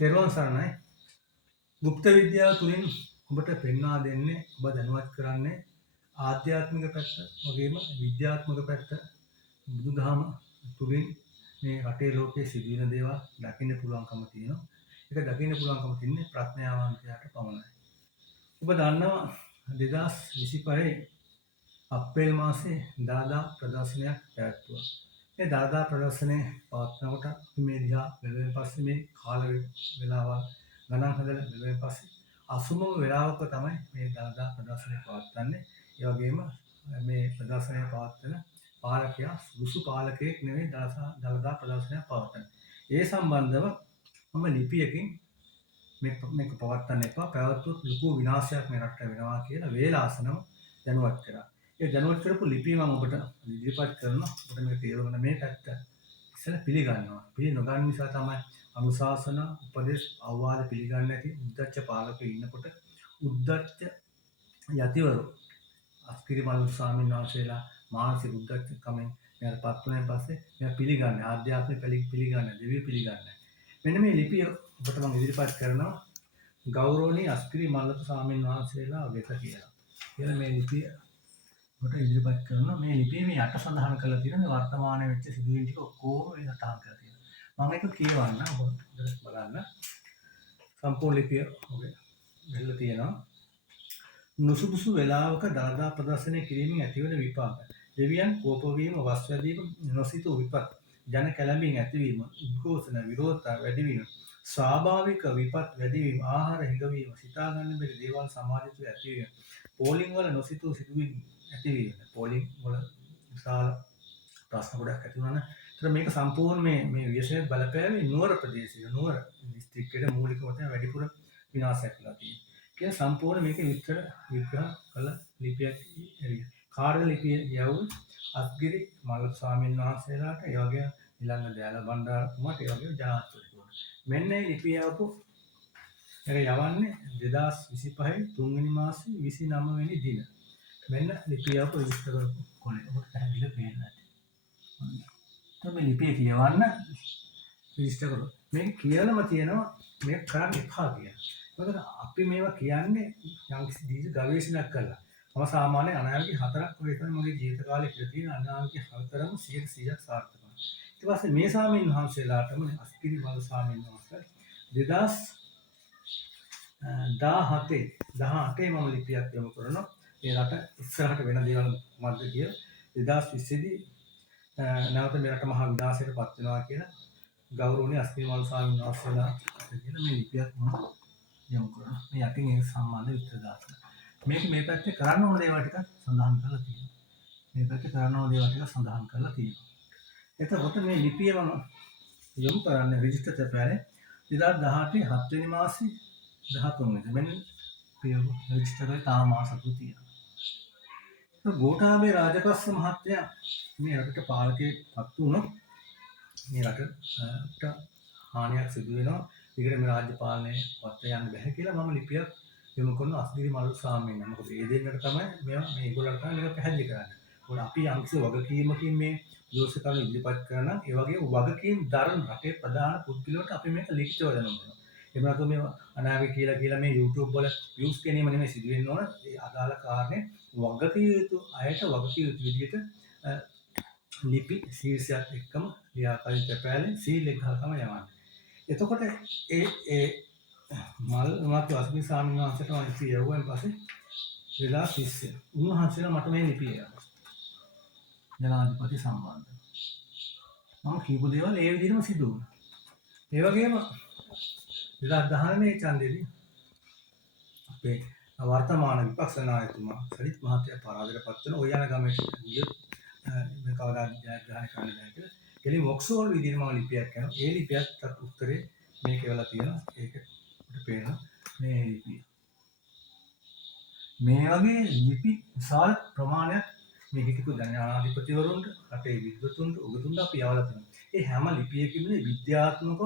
තෙරුවන් සරණයි. গুপ্ත විද්‍යාව තුළින් ඔබට පෙන්වා දෙන්නේ ඔබ දැනුවත් කරන්නේ ආධ්‍යාත්මික පැත්ත වගේම විද්‍යාත්මක පැත්ත බුදුදහම තුළින් මේ රටේ ලෝකයේ සිදුවෙන දේවල් දකින්න පුළුවන්කම තියෙනවා. ඒක දකින්න පුළුවන්කම තින්නේ ප්‍රඥාවන්තයාට පමණයි. ඔබ දන්නවා 2025 අප්‍රේල් මාසේ දාදා ප්‍රදර්ශනයක් පැවැත්වුවා. මේ දාදා ප්‍රදර්ශනය පවත්වනකොට අපි මේ දිහා බැලුවෙන් පස්සේ මේ කාල වේලාවල් ගණන් හදලා බැලුවෙන් පස්සේ අසුමම වේලාවක තමයි මේ දාදා ප්‍රදර්ශනය පවත්වන්නේ. ඒ වගේම මේ ප්‍රදර්ශනය පවත්වන පාලකයා සුසු පාලකයෙක් නෙවෙයි දාදා ප්‍රදර්ශනය පවත්වන්නේ. ඒ සම්බන්ධව මම ලිපියකින් මේක පවත්වන්න එපා. පැවැත්වුවොත් ලොකු විනාශයක් මේ රටට වෙනවා කියලා වේලාසනම දැනුවත් කරා. ඒ දැනුවත් කරපු ලිපිය මම ඔබට ඉදිරිපත් කරනවා. ඔබට මේක තේරුම් මේ පැත්ත ඉස්සෙල්ලා පිළිගන්නවා. පිළිනොගන්න නිසා තමයි අනුශාසන උපදේශ අවවාද පිළිගන්නේ නැති උද්දච්ච පාලකයෝ ඉන්නකොට උද්දච්ච යතිවරු අස්කිරිමල් ස්වාමීන් වහන්සේලා මානසික උද්දච්චකමෙන් මෙයාට පත් වුණාන් පස්සේ මෙයා පිළිගන්නේ ආධ්‍යාත්මික පිළිගන්නේ දෙවියෝ පිළිගන්නේ. මෙන්න මේ ලිපිය ඔබට මම ඉදිරිපත් කරනවා ගෞරවනීය අස්කිරිමල් ස්වාමීන් වහන්සේලා වෙත කියලා. කියලා මේ ලිපිය ඔබට ඉදිරිපත් කරනවා. මේ ලිපියේ මේ යට සඳහන් කරලා තියෙන මේ වර්තමානයේ වෙච්ච සිදුවීම් ටික ඔක්කොම මේ සටහන් කරලා තියෙනවා. මම ඒක කියවන්න ඔබ බලන්න. සම්පූර්ණ ලිපිය ඔබේ මෙල්ල තියෙනවා. නුසුදුසු වේලාවක දාදා ප්‍රදර්ශනය කිරීමෙන් ඇතිවන විපාක. දෙවියන් කෝප වීම, වස්වැදීම, නොසිතූ විපත්, ජන කැළඹීම් ඇතිවීම, උද්ඝෝෂණ, විරෝධතා වැඩිවීම, ස්වාභාවික විපත් වැඩිවීම, ආහාර හිඟවීම, සිතා ගන්න බැරි දේවල් සමාජ තුළ ඇතිවීම, පෝලිං වල නොසිතූ සිදුවීම් ඇතිවීම. පෝලිං වල විශාල ප්‍රශ්න ගොඩක් ඇති වුණා. ඒතර මේක සම්පූර්ණ මේ විශේෂ බලපෑමේ නුවර ප්‍රදේශයේ නුවර දිස්ත්‍රික්කයේ මූලික වශයෙන් වැඩිපුර විනාශයක් වෙලා තියෙනවා. කියන සම්පූර්ණ මේක විග්‍රහ කළ ලිපියක් එළිය. කාර්ය ලිපිය යවුව අස්ගිරි මල් ස්වාමීන් වහන්සේලාට ඒ වගේ ඊළඟ දයාල බණ්ඩාරතුමාට ඒ වගේ ජනාධිපතිතුමාට. මෙන්න මේ ලිපිය යවපු ඒක යවන්නේ 2025 3 වෙනි මාසේ 29 වෙනි දින. මෙන්න ලිපිය යවපු රෙජිස්ටර් කරපු කොලේ. ඔබට පැහැදිලිව පේන්න ඇති. මේ ලිපිය කියවන්න රෙජිස්ටර් කරලා. මේක කියලාම තියෙනවා මේක කරන්න එපා කියලා. මොකද අපි මේවා කියන්නේ යම්කිසි දීර්ඝ ගවේෂණයක් කළා. මම සාමාන්‍ය අනාගතේ 4ක් වගේ තමයි මගේ ජීවිත කාලේ කියලා තියෙන අනාගතේ 4ම 100% සාර්ථක වුණා. ඊට පස්සේ මේ ස්වාමීන් වහන්සේලාටම අස්කිරි මල් ස්වාමීන් වහන්සේ 2018 මම ලිපියක් යොමු කරනවා. මේ රට ඉස්සරහට වෙන දේවල් මොකද්ද කියලා 2020 දී නැවත මේ රට මහා විනාශයට පත් වෙනවා කියලා ගෞරවනීය අස්කිරි මල් ස්වාමීන් වහන්සේලා කියන මේ ලිපියක් මම යොමු කරනවා. මේ යටින් ඒ සම්බන්ධ විස්තර දාන්න. මේක මේ පැත්තේ කරන්න ඕන දේවල් ටික සඳහන් කරලා තියෙනවා. මේ පැත්තේ කරන්න ඕන දේවල් ටික සඳහන් කරලා තියෙනවා. එතකොට මේ ලිපිය මම යොමු කරන්නේ රෙජිස්ටර් තැපෑලේ 2018 7 වෙනි මාසේ 13 වෙනිදා. මෙන්න රෙජිස්ටර් එකේ තාම මාස 7 තියෙනවා. ගෝඨාභය රාජපක්ෂ මහත්තයා මේ රටට පාලකයෙක් පත් වුණොත් මේ රටට හානියක් සිදු වෙනවා. ඊකට මේ රාජ්‍ය පාලනය පත් යන්න බැහැ කියලා මම ලිපියක් යොමු කරන අස්ගිරි මල් ස්වාමීන් වහන්සේ. මොකද ඒ දෙන්නට තමයි මේගොල්ලන්ට තමයි මේක පැහැදිලි කරන්නේ. මොකද අපි යම්කිසි වගකීමකින් මේ දෝෂකම් ඉදිරිපත් කරන ඒ වගේ වගකීම් දරන රටේ ප්‍රධාන පුද්ගලයන්ට අපි මේක ලිඛිතව දැනුම් එහෙම නැත්නම් මේ අනාගතේ කියලා මේ YouTube වල views ගැනීම නෙමෙයි සිදු වෙන්න ඕන. ඒ අදාළ කාරණේ වගකිය යුතු අයට වගකිය යුතු විදිහට ලිපි ශීර්ෂයක් එක්කම ලියාපදිංචි තැපෑලේ සීල් එක ගහලා තමයි යවන්නේ. එතකොට ඒ මල් මාත් අස්ගිරි ස්වාමීන් වහන්සේට මම ලිපිය යවුවන් පස්සේ 2030 උන්වහන්සේලා මට මේ ලිපිය යවුවා. ජනාධිපති සම්බන්ධ. මම කියපු දේවල් ඒ විදිහටම සිදු වුණා. ඒ වගේම 2019 ඡන්දෙදී අපේ වර්තමාන විපක්ෂ නායකතුමා සරිත් මහත්තයා පරාජයට පත් වෙන ඔය යන ගමේ ගිය මේ කවදාද ජයග්‍රහණය කරන්න බැහැ කියලා. එළි වොක්සෝල් විදිහට මම ලිපියක් කරනවා. ඒ ලිපියත් උත්තරේ මේක වෙලා තියෙනවා. ඒක අපිට පේනවා මේ ලිපිය. මේ වගේ ලිපි විශාල ප්‍රමාණයක් මේ හිටපු ජනාධිපතිවරුන්ට රටේ විද්වතුන්ට උගතුන්ට අපි යවලා තියෙනවා. ඒ හැම ලිපියකින්ම විද්‍යාත්මක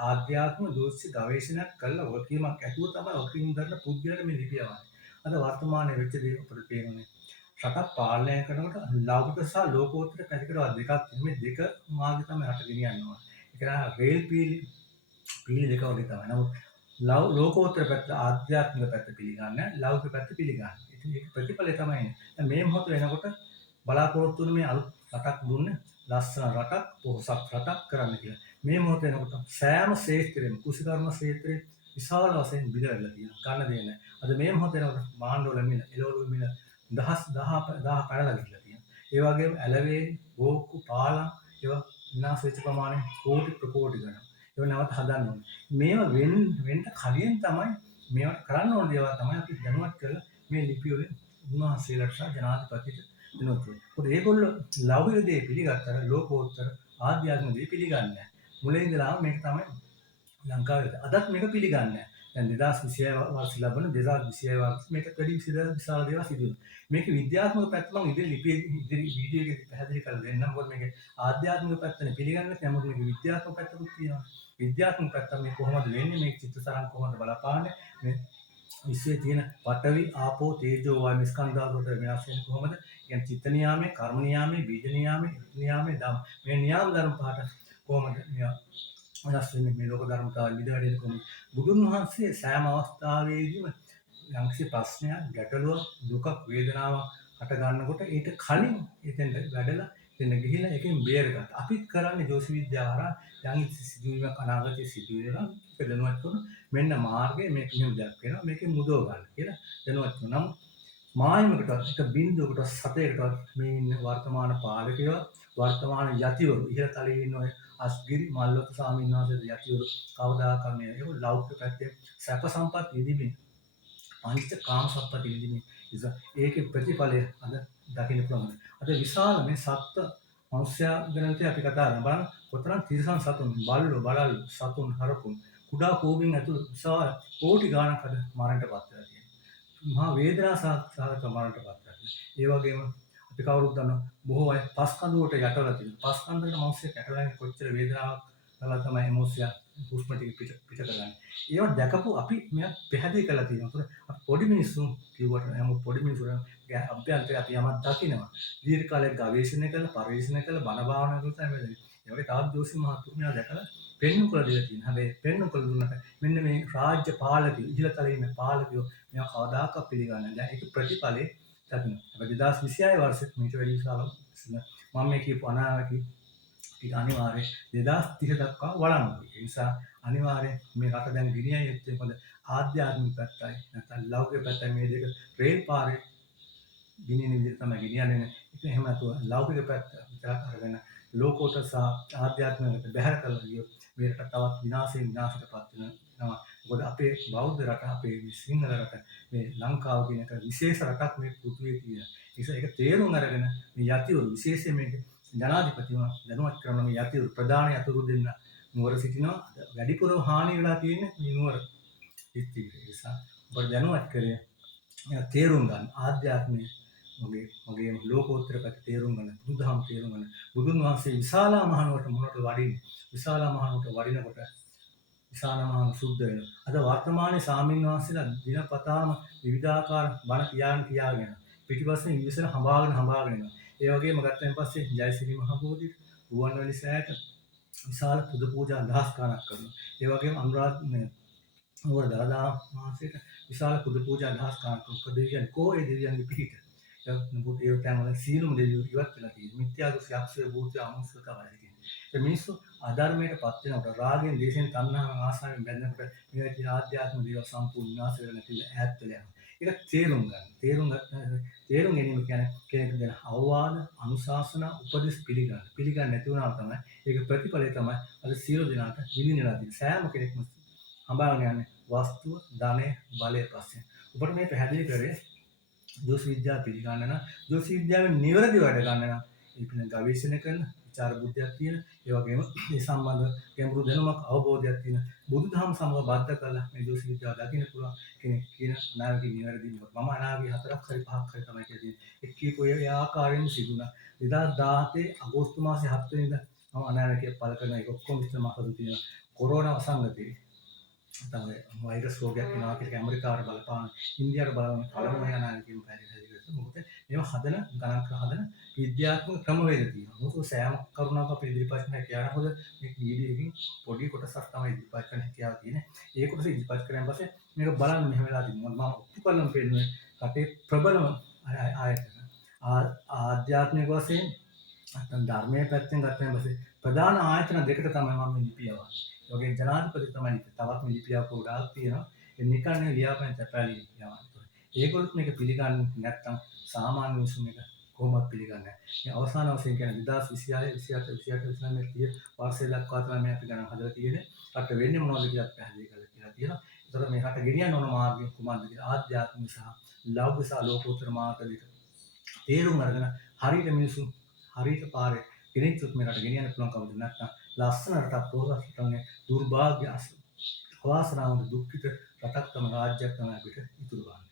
ආධ්‍යාත්මික දෝෂ්‍ය ගවේෂණයක් කළා වගකීමක් ඇතුව තමයි වගකීම් ගන්න පුද්ගලයාට මේ ලිපිය යවන්නේ. අද වර්තමානයේ වෙච්ච දේ අපිට පේන්නේ රටක් පාලනය කරනකොට ලෞකික සහ ලෝකෝත්තර පැතිකඩ දෙකක් මේ දෙක මාර්ගය තමයි රට ගෙනියන්න ඕන. ඒක රේල් පීලි පීලි දෙක වගේ තමයි. නමුත් ලෝකෝත්තර පැත්ත ආධ්‍යාත්මික පැත්ත පිළිගන්නේ ලෞකික පැත්ත පිළිගන්නේ. ඉතින් ඒක ප්‍රතිඵලය තමයි එන්නේ. දැන් මේ මොහොත වෙනකොට බලාපොරොත්තු වෙන මේ අලුත් රටක් දුන්නේ ලස්සන රටක්, පොහොසත් රටක් කරන්න කියලා. මේ මොහොත වෙනකොට සෑම ක්ෂේත්‍රෙම කුසීකර්ම ක්ෂේත්‍රේ විශාල වශයෙන් බිඳවැටලා තියෙනවා. ගන්න දෙයක් නැහැ. අද මේ මොහොත වෙනකොට මාණ්ඩවල මිල, එළවලු මිල දහස් පැනලා ගිහිල්ලා තියෙනවා. ඒ වගේම ඇලවේ, බෝක්කු, පාලම් ඒවා විනාශ වෙච්ච ප්‍රමාණය කෝටි ප්‍රකෝටි ගණන්. ඒව නැවත හදන්න ඕනේ. මේවා වෙන්න කලින් තමයි මේවා කරන්න ඕන දේවල් තමයි අපි දැනුවත් කරලා මේ ලිපි වලින් උන්වහන්සේලාට සහ ජනාධිපතිට දෙනොත්. මොකද ඒගොල්ලෝ ලෞකික දේ පිළිගත්තර ලෝකෝත්තර ආධ්‍යාත්මික දේ පිළිගන්නේ නැහැ. මුලින් ඉඳලා මේක තමයි ලංකාවේ අදත් මේක පිළිගන්නේ නැහැ. දැන් 2026 වර්ෂ ලැබෙන 2026 වර්ෂ මේක වැඩි විශාල දේවල් සිදු වෙනවා. මේක විද්‍යාත්මක පැත්ත මම ඉදිරි වීඩියෝ එකේ පැහැදිලි කරලා දෙන්නම්. මොකද මේක ආධ්‍යාත්මික පැත්තනේ පිළිගන්නේ නැහැ. මොකද මේක විද්‍යාත්මක පැත්තකුත් තියෙනවා. විද්‍යාත්මක පැත්ත මේ කොහොමද වෙන්නේ? මේ චිත්තසරණ කොහොමද බලපාන්නේ? මේ විශ්වයේ තියෙන පඨවි, ආපෝ, තේජෝ, වායු ස්කන්ධාවලට වෙනස් වෙන්නේ කොහොමද? කියන්නේ චිත්ත නියාමයේ, කර්ම නියාමයේ, බීජ නියාමයේ, ඍතු නියාමයේ ධම්ම. මේ නියාම ධර්ම පහට කොහොමද වෙනස් වෙන්නේ මේ ලෝක ධර්මතාවය විදවැඩෙන කොහොමද? බුදුන් වහන්සේ සෑම අවස්ථාවේදීම යම්කිසි ප්‍රශ්නයක්, ගැටලුවක්, දුකක්, වේදනාවක් හට ගන්නකොට ඊට කලින් එතෙන්ට වැඩලා එතන ගිහිලා ඒකෙන් බේරගන්න. අපිත් කරන්නේ ජෝතිෂ විද්‍යාව හරහා යම් සිදුවීමක් අනාගතයේ සිදුවෙනවා. ඒක දැනුවත් කරන මෙන්න මාර්ගය මේක මෙහෙම දෙයක් වෙනවා. මේකෙන් මුදව ගන්න කියලා දැනුවත් කරනවා. නම් මායමකටවත් එක බිඳුවකට සතයකටවත් මේ ඉන්න වර්තමාන පාලකයෝ වර්තමාන යතිවරු ඉහළ තලයේ ඉන්න ඔය අස්ගිරි මල්ලොත් ස්වාමීන් වහන්සේ යතිවරු කවදාකවත් මේ ඒක ලෞකික පැත්තේ සැප සම්පත් විඳින්නේ පංච කාම සම්පත් විඳින්නේ නිසා ඒකේ ප්‍රතිඵලය අද දකින්න පුළුවන්. අද විශාල මේ සත්ත්ව මනුෂ්‍යයා ගැන අපි කතා කරනවා. බලන්න කොතරම් තිරසන් සතුන් බල්ලෝ බලල් සතුන් හරකුන් කුඩා කෝවින් ඇතුළු විශාල කෝටි ගණනක් අද මරණයට පත් වෙලා තියෙනවා. මහා වේදනා සහගත මරණයට පත් වෙනවා. ඒ වගේම අපි කවුරුත් දන්නවා බොහෝ අය පස් කඳුවට යටවලා තියෙනවා. පස් කඳුවට මිනිස්සෙක් යටවලා කොච්චර වේදනාවක් කළා තමයි එමෝෂියා හුස්ම ටික පිට කරගන්නේ. ඒවා දැකපු අපි මෙයා පැහැදිලි කරලා තියෙනවා. අපි පොඩි මිනිස්සු කිව්වට නමුත් පොඩි මිනිස්සුන්ගේ අභ්‍යන්තරය අපි යමක් දකිනවා. දීර්ඝ කාලයක් ගවේෂණය කරලා පරිශීලනය කරලා බණ භාවනා කරලා තමයි මේ. ඒකට තාත් ජෝසි මහත්මයා දැකලා පෙන්වු කළ දෙයක් තියෙනවා. හැබැයි පෙන්වු කළ දුන්නට මෙන්න මේ රාජ්‍ය පාලකයෝ ඉහළ තලයේ ඉන්න පාලකයෝ මේවා කවදාකවත් පිළිගන්නේ නැහැ. දැන් ඒක ප්‍රතිඵලේ දකින්න. හැබැයි 2026 වර්ෂෙත් මේක වැඩි විශාල මම මේ කියපු අනාගතේ ටික අනිවාර්යයෙන් 2030 දක්වා වළංගුයි. ඒ නිසා අනිවාර්යෙන් මේ රට දැන් ගිනියයි යුත්තේ මොකද ආධ්‍යාත්මික පැත්තයි නැත්නම් ලෞකික පැත්තයි මේ දෙක රේල් පාරේ ගිනියන විදිහට තමයි ගෙනියන්නේ. ඒක එහෙම නැතුව ලෞකික පැත්ත විතරක් අරගෙන ලෝකෝත්තර සහ ආධ්‍යාත්මිකට බැහැර කරලා ගියොත් මේකට තවත් විනාශයටපත් වෙනවා. මොකද අපේ බෞද්ධ රට අපේ සිංහල රට මේ ලංකාව කියන එක විශේෂ රටක් මේ පෘථිවියේ තියෙන. ඒක තේරුම් අරගෙන මේ යතිවරු විශේෂයෙන් මේක ජනාධිපතිතුමා දැනුවත් කරන මේ යතිවරු ප්‍රධාන යතුරු දෙන්න නුවර සිටිනවා. වැඩිපුර හානි වෙලා තියෙන්නේ මේ නුවර ඉතිරි නිසා ඔබ දැනුවත් කරේ තේරුම් ගන්න ආධ්‍යාත්මය මගේ ලෝකෝත්තර පැත්ත තේරුම් ගන්න බුදුදහම තේරුම් ගන්න බුදුන් වහන්සේ විශාලා මහනුවරට මොනට වඩින්නේ විශාලා මහනුවරට වඩිනකොට විශාලා මහනුවර සුද්ධ වෙනවා. අද වර්තමානයේ සාමින් වහන්සේලා දිනපතාම විවිධාකාර බණ කියාගෙන පිටිපස්සෙන් ඉවිසන හඹාගෙන යනවා. ඒ වගේම ගත්තන් පස්සේ ජයසිරි මහ බෝධියට රුවන්වැලි සෑයට විශාල පුද පූජා දහස් ගණක් කරනවා. ඒ වගේම නුවර දළදා මහසේට විශාල පුද පූජා දහස් ගණක් කරනවා. දෙවියන් කෝයේ දෙවියන්ගේ පිහිට. නමුත් ඒ තැන්වල සීලම දෙවියෝ ඉවත් වෙලා තියෙනවා. මිත්‍යා දෘෂ්ටි අක්ෂර භූත අනුස්සත තමයි තියෙන්නේ. ඒ මිනිස්සු අධර්මයට පත් වෙනකොට රාගෙන් දේශෙන් තණ්හාවෙන් ආසාවෙන් බැඳෙනකොට මේ විදිහට ආධ්‍යාත්ම දේවල් සම්පූර්ණ විනාශ වෙලා නැතිලා ඈත් වෙලා යනවා. ඒක තේරුම් ගන්න. තේරුම් ගැනීම කියන්නේ කෙනෙක් දෙන අවවාද, අනුශාසනා, උපදෙස් පිළිගන්න නැති වුණාම තමයි ඒක ප්‍රතිඵලය තමයි අද සියලු දෙනාට විඳින්නලා තියෙන්නේ. සෑම කෙනෙක්ම හඹාගෙන යන්නේ වස්තුව, ධනය, බලය පස්සේ. ඔබට මේ පැහැදිලි කරේ ජෝතිෂ විද්‍යාව පිළිගන්න නම් ජෝතිෂ විද්‍යාවෙන් නිවැරදි වැඩ ගන්න නම් ඒ පිළිබඳ ගවේෂණය කරන විචාර බුද්ධියක් තියෙන ඒ වගේම මේ සම්බන්ධ ගැඹුරු දැනුමක් අවබෝධයක් තියෙන බුදුදහම සමග බද්ධ කරලා මේ ජෝතිෂ විද්‍යාව දකින්න පුළුවන් කෙනෙක් කියන අනාගතේ නිවැරදි මම අනාගතේ 4ක් හරි 5ක් හරි තමයි කියන්නේ එක් කීපෝ ඒ ආකාරයෙන් සිදුණා 2017 අගෝස්තු මාසේ 7 වෙනිදා මම අනාගතය පළ කරන එක ඔක්කොම විස්තර මහතු තියෙනවා කොරෝනා වසංගතේ තමයි වෛරස් රෝගයක් වෙනවා කියලා ඇමරිකාවට බලපාන ඉන්දියාවට බලන පළමුව යන අනකින් පැහැදිලි. මොකද ඒවා හදන ගණන් කර හදන විද්‍යාත්මක ක්‍රමවේද තියෙනවා. මොකද සෑම කරුණාවක් අපි ඉදිරිපත් කරන කියනකොට මේ වීඩියෝ එකකින් පොඩි කොටසක් තමයි ඉදිරිපත් කරන්න හැකියාව තියෙන්නේ. ඒ කොටස ඉදිරිපත් කරන් පස්සේ මේක බලන්න මෙහෙම වෙලා තිබුණා. මම ඔප්පු කරලම පෙන්නන්නේ රටේ ප්‍රබලම ආයතන. ආධ්‍යාත්මික වශයෙන් නැත්නම් ධර්මයේ පැත්තෙන් ගත්තම පස්සේ ප්‍රධාන ආයතන දෙකට තමයි මම ලිපිය වහන්නේ. ඒ වගේම ජනාධිපති තමයි තවත් ලිපියක් ගොඩාක් තියෙනවා. ඒ නිකන් ලියාපදිංචි තැපැලි යනවා. ඒගොල්ලොත් මේක පිළිගන්නේ නැත්නම් සාමාන්‍ය මිනිස්සු මේක කොහොමවත් පිළිගන්නේ නැහැ. මේ අවසාන වශයෙන් කියන්නේ 2026 27 28 29 30 වර්ෂය දක්වා තමයි මේ අපි ගණන් හදලා තියෙන්නේ. රට වෙන්නේ මොනවද කියලා පැහැදිලි කරලා කියලා තියෙනවා. ඒතර මේ රට ගෙනියන්න ඕන මාර්ගය කුමක්ද කියලා ආධ්‍යාත්මික සහ ලෞකික සහ ලෝකෝත්තර මාර්ග දෙක තේරුම් අරගෙන හරියට මිනිසුන් හරියට පාරේ ගෙනිච්චොත් මේ රට ගෙනියන්න පුළුවන් කවුද නැත්නම් ලස්සන රටක් තෝරලා හිටන්නේ දුර්භාග්‍ය අවාසනාවන්ත දුක්ඛිත රටක් තමයි රාජ්‍යයක් තමයි අපිට ඉතුරු වෙන්නේ.